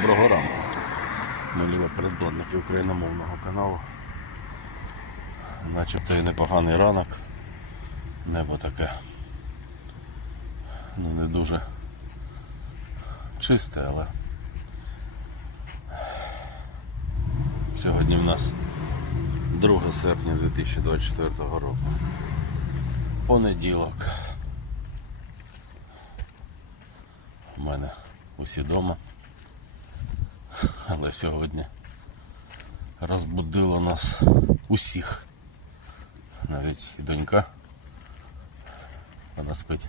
доброго ранку. Милі передплатники україномовного каналу. Начебто і непоганий ранок. Небо таке. Ну не дуже чисте, але сьогодні в нас 2 серпня 2024 року. Понеділок. У мене усі вдома. Але сьогодні розбудило нас усіх. Навіть і донька. Вона спить.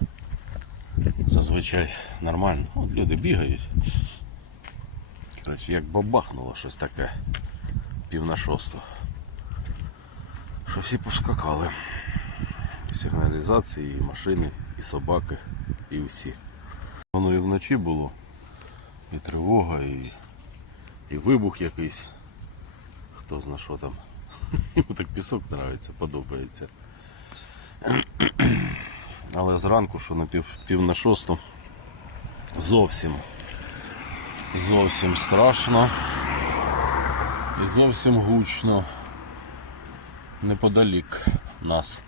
Зазвичай нормально. От люди бігають. Коротше, як бабахнуло щось таке пів на шосту. Що всі поскакали. Сигналізації, і машини, і собаки, і усі. Воно і вночі було, і тривога, і, і вибух якийсь. Хто зна що там. Йому так пісок подобається, подобається. Але зранку, що на пів, пів на шосту, зовсім, зовсім страшно і зовсім гучно неподалік нас.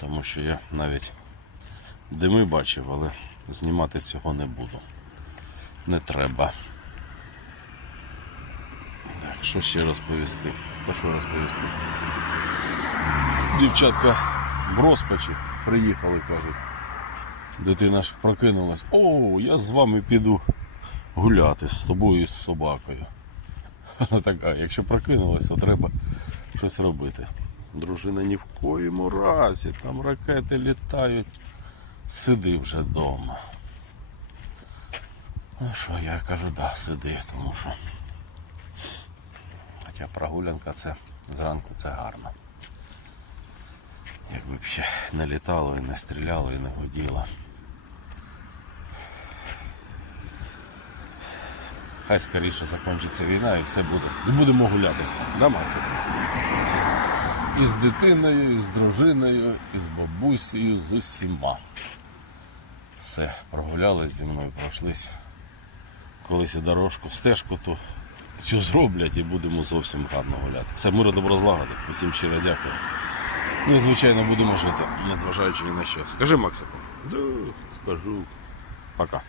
Тому що я навіть дими бачив, але знімати цього не буду. Не треба. Що ще розповісти? Та що розповісти? Дівчатка в розпачі приїхали, кажуть. Дитина ж прокинулась. О, я з вами піду гуляти з тобою і з собакою. Вона така, якщо прокинулась, то треба щось робити. Дружина ні в коєму разі, там ракети літають. Сиди вже вдома. Ну що, я кажу, да, сиди, тому що. Хоча прогулянка це зранку це гарно. Якби б ще не літало і не стріляло і не гуділо. Хай скоріше закінчиться війна і все буде. І будемо гуляти. Да? І з дитиною, і з дружиною, і з бабусею, з усіма. Все, прогулялись зі мною, пройшлись колись і дорожку, стежку ту цю зроблять і будемо зовсім гарно гуляти. Все, миру добро злагоди. Усім щиро дякую. Ну і звичайно будемо жити, незважаючи ні на що. Скажи, Максику. Да, скажу. Пока.